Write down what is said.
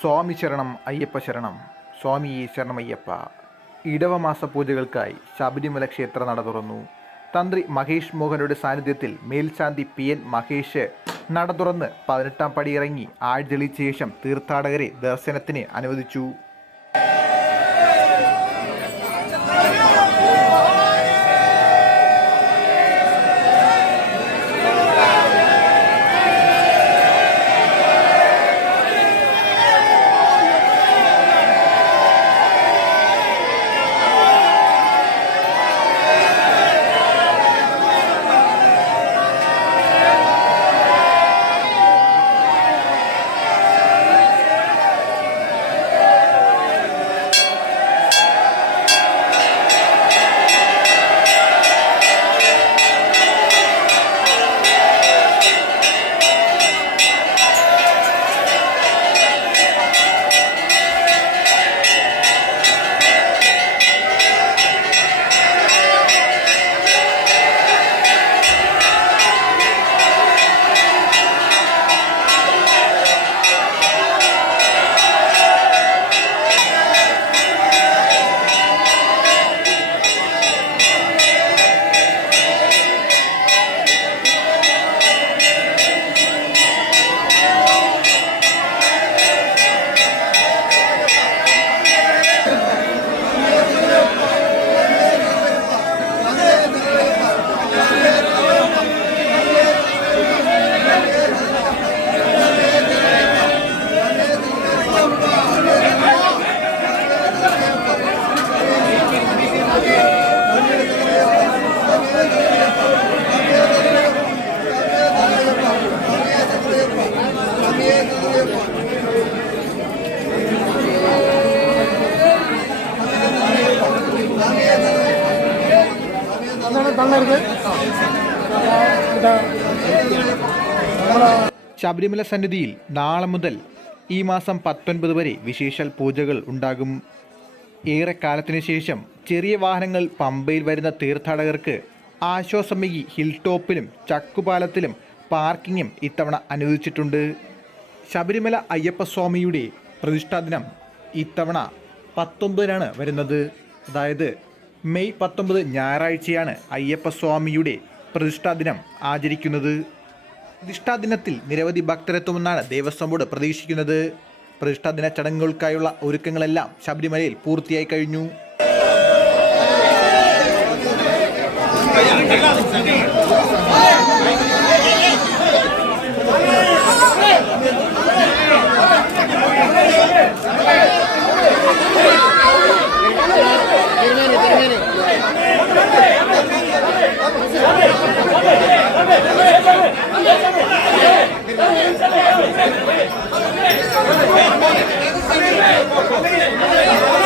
സ്വാമി ശരണം അയ്യപ്പ ശരണം. സ്വാമി ശരണമയ്യപ്പ. ഇടവമാസ പൂജകൾക്കായി ശബരിമല ക്ഷേത്ര നട തുറന്നു. തന്ത്രി മഹേഷ് മോഹനയുടെ സാന്നിധ്യത്തിൽ മേൽശാന്തി പി എൻ മഹേഷ് നട തുറന്ന് പതിനെട്ടാം പടിയിറങ്ങി ആഴ്ചളിച്ച ശേഷം തീർത്ഥാടകരെ ദർശനത്തിന് അനുവദിച്ചു. ശബരിമല സന്നിധിയിൽ നാളെ മുതൽ ഈ മാസം പത്തൊൻപത് വരെ വിശേഷ പൂജകൾ ഉണ്ടാകും. ഏറെക്കാലത്തിന് ശേഷം ചെറിയ വാഹനങ്ങൾ പമ്പയിൽ വരുന്ന തീർത്ഥാടകർക്ക് ആശ്വാസമികി ഹിൽ ടോപ്പിലും ചക്കുപാലത്തിലും പാർക്കിങ്ങും ഇത്തവണ അനുവദിച്ചിട്ടുണ്ട്. ശബരിമല അയ്യപ്പസ്വാമിയുടെ പ്രതിഷ്ഠാദിനം ഇത്തവണ പത്തൊമ്പതിനാണ് വരുന്നത്. അതായത് മെയ് പത്തൊമ്പത് ഞായറാഴ്ചയാണ് അയ്യപ്പസ്വാമിയുടെ പ്രതിഷ്ഠാദിനം ആചരിക്കുന്നത്. പ്രതിഷ്ഠാദിനത്തിൽ നിരവധി ഭക്തരെത്തുമെന്നാണ് ദേവസ്വം ബോർഡ് പ്രതീക്ഷിക്കുന്നത് പ്രതിഷ്ഠാദിന ചടങ്ങുകൾക്കായുള്ള ഒരുക്കങ്ങളെല്ലാം ശബരിമലയിൽ പൂർത്തിയായി കഴിഞ്ഞു. Come here!